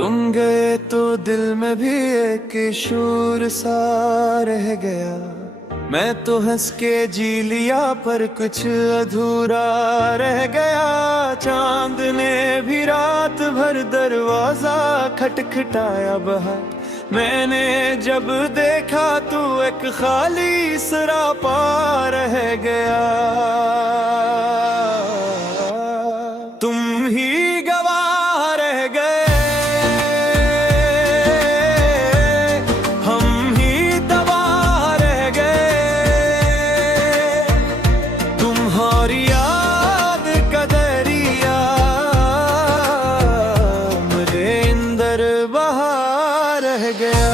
तुम गए तो दिल में भी एक शूर सा रह गया। मैं तो हंस के जी लिया पर कुछ अधूरा रह गया। चांद ने भी रात भर दरवाजा खटखटाया बाहर। मैंने जब देखा तू एक खाली सरापा रह गया। तुम ही गवाह रह गए, हम ही तबाह रह गए। तुम्हारी याद का दरिया मुझे अंदर बहा रह गया।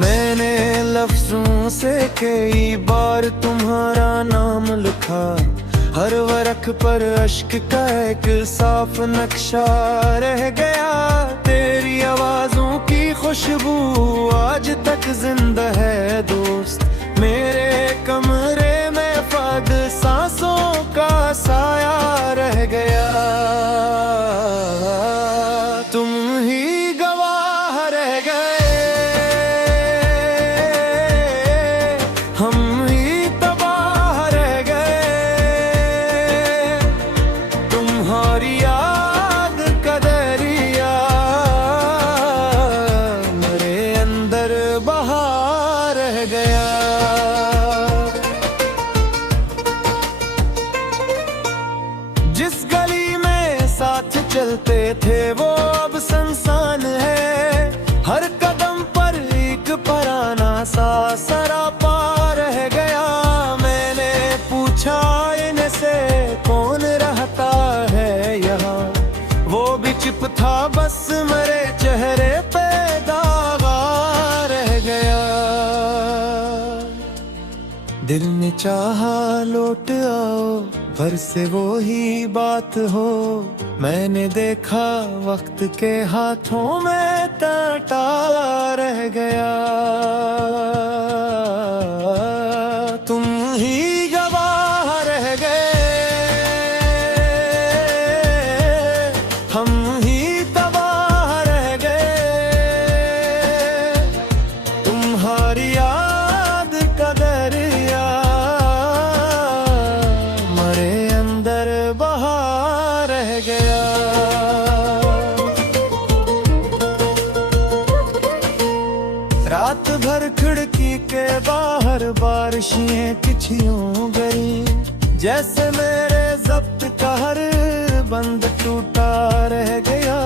मैंने लफ्जों से कई बार तुम्हारा नाम लिखा। हर वर्क पर अश्क का एक साफ नक्शा रह गया। तेरी आवाजों की खुशबू आज तक जिंदा है दोस्त। मेरे कमरे में फद सांसों का साया रह गया। तुम ही गवाह रह गए, हम ही तबाह रह गए। तुम्हारी याद का दरिया मेरे अंदर बहा रह गया। जिस गली में साथ चलते थे वो अब सुनसान है। हर कदम पर एक पुराना सा सरापा रह गया। मैंने पूछा इनसे कौन रहता है यहाँ, वो भी चुप था बस मेरे चेहरे पे दागा रह गया। दिल ने चाहा लौट आओ पर से वो ही बात हो। मैंने देखा वक्त के हाथों में टाटा रह गया। तुम ही गवाह रह गए, हम ही तबाह रह गए। तुम्हारी याद का दरिया मेरे अंदर बहा रह गया। रात भर खिड़की के बाहर बारिशें तिथियों गई। जैसे मेरे जब्त का हर बंद टूटा रह गया।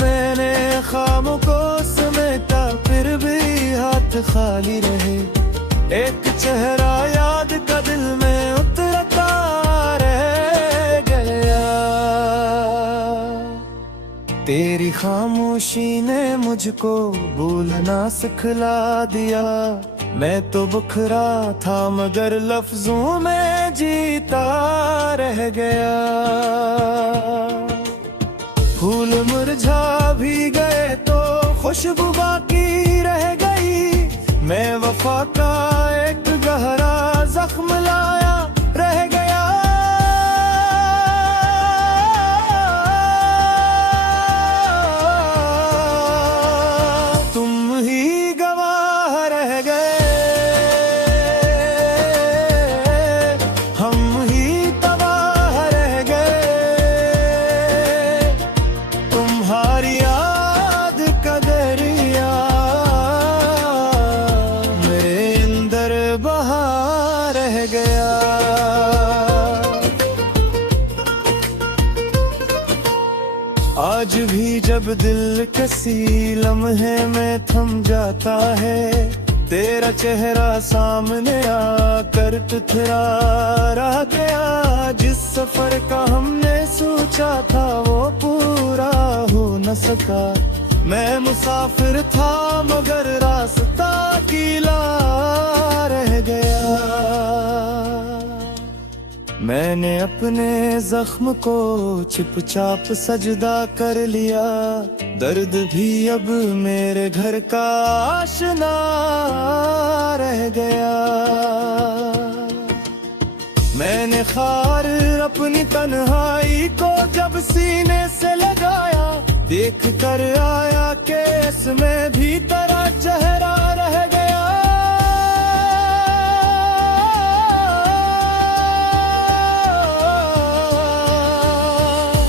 मैंने ख्वाबों को समेटा फिर भी हाथ खाली रहे। एक चेहरा याद का दिल में उतरता रह गया। तेरी खामोशी ने मुझको भूलना सिखला दिया। मैं तो बुखरा था मगर लफ्जों में जीता रह गया। फूल मुरझा भी गए तो खुशबू बाकी रह गई। मैं वफा का एक गहरा जख्म लाया रह गया। तुम ही गवाह रह गए, हम ही तबाह रह गए। तुम्हारी याद का दरिया मेरे अंदर बहा रह गया। आज भी जब दिल किसी लम्हे में थम जाता है। तेरा चेहरा सामने आकर तुथरा रह गया। जिस सफर का हमने सोचा था वो पूरा हो न सका। मैं मुसाफिर था मगर रास्ता गीला रह गया। मैंने अपने जख्म को चुपचाप सजदा कर लिया। दर्द भी अब मेरे घर का आशना रह गया। मैंने मैंने खार अपनी तन्हाई को जब सीने से लगाया, देख कर आया कि इसमें भी तेरा चेहरा रह गया।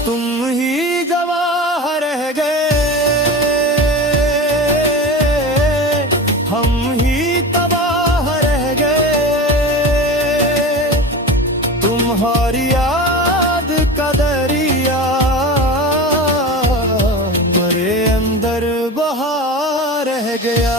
तुम ही गवाह रह गए, हम ही तबाह रह गए। तुम्हारी याद का दरिया मेरे अंदर बहा रह गया।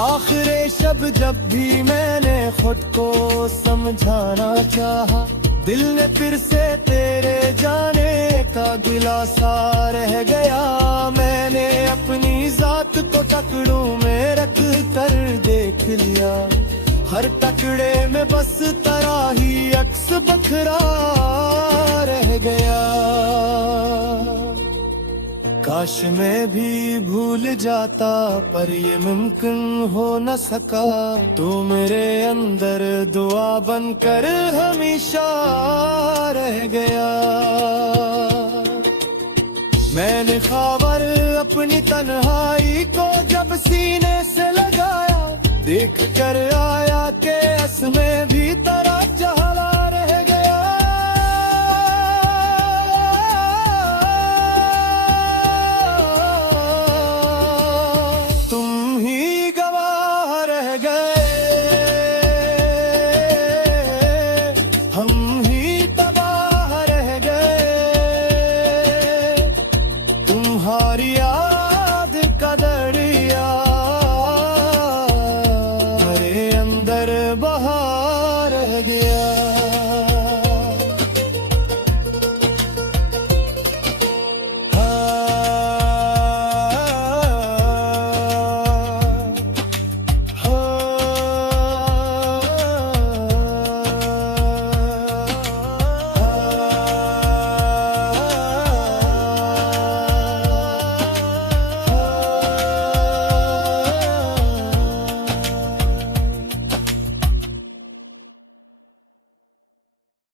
आखिरे शब जब भी मैंने खुद को समझाना चाहा, दिल ने फिर से तेरे जाने का दिलासा रह गया। मैंने अपनी जात को टुकड़ों में रख कर देख लिया, हर टुकड़े में बस तेरा ही अक्स बखरा रह गया। काश मैं भी भूल जाता पर ये मुमकिन हो न सका। तू मेरे अंदर दुआ बनकर हमेशा रह गया। मैंने खावर अपनी तन्हाई को जब सीने से लगाया, देख कर आया कि इसमें भी तेरा जहला